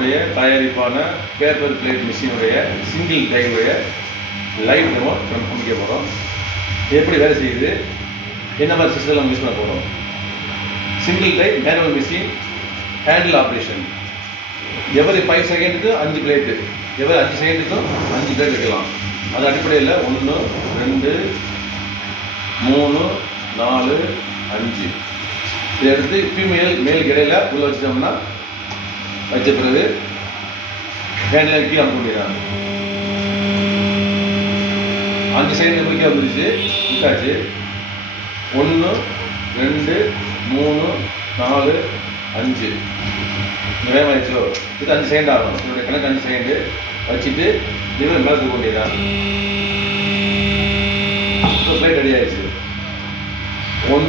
நம்முடைய தயாரிப்பான paper plate மிஷினுடைய சிங்கிள் டைவுடைய லைவ் டெமோ நம்ம காமிக்க போகிறோம். எப்படி வேலை செய்யுது, என்ன மாதிரி சிஸ்டம் நம்ம யூஸ் பண்ண போகிறோம். Single type manual machine handle operation. Every 5 செகண்டுக்கு 5 பிளேட்டு, எவரி 5 செகண்டுக்கும் 5 பிளேட் வைக்கலாம். அது அடிப்படையில் 1 2 3 4 5 இதை எடுத்து ஃபீமேல் மேலுக்கு இடையில உள்ள வச்சிட்டோம்னா வச்ச பிறகு ஹேண்டில் கீழே அமுக்க முடியாது. 5 செகண்ட் கீழே வந்துருச்சு, விட்டாச்சு. 1 2 3 4 5 வேகமாயிடுச்சோ, இது 5 செகண்ட் ஆகும். இதோடைய கணக்கு 5 செகண்டு வச்சுட்டு லிவர் மேலே தூக்க வேண்டியதான். இப்போ பிளேட் ரெடி ஆயிடுச்சு. 1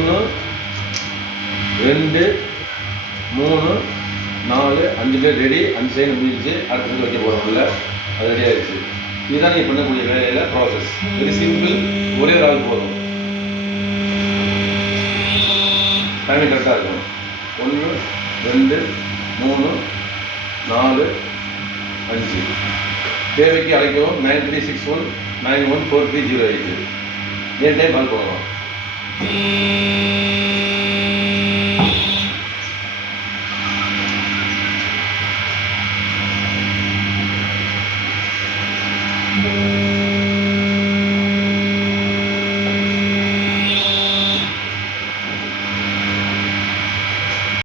2 3 4 5 பிளேட் ரெடி. 5 செகண்ட் முடிஞ்சிச்சு. அடுத்து வைக்க போகிறோம்ல, அது ரெடி ஆயிடுச்சு. இதுதான் நீங்கள் பண்ணக்கூடிய வேலையில் ப்ராசஸ். Very simple. ஒரே ஒரு ஆள் போதும். டைமிங் கரெக்டாக இருக்கும். 1 2 3 4 5 தேவைக்கு அழைக்கவும் 9361 914308 ஏன் டைம் கால் பண்ணலாம்.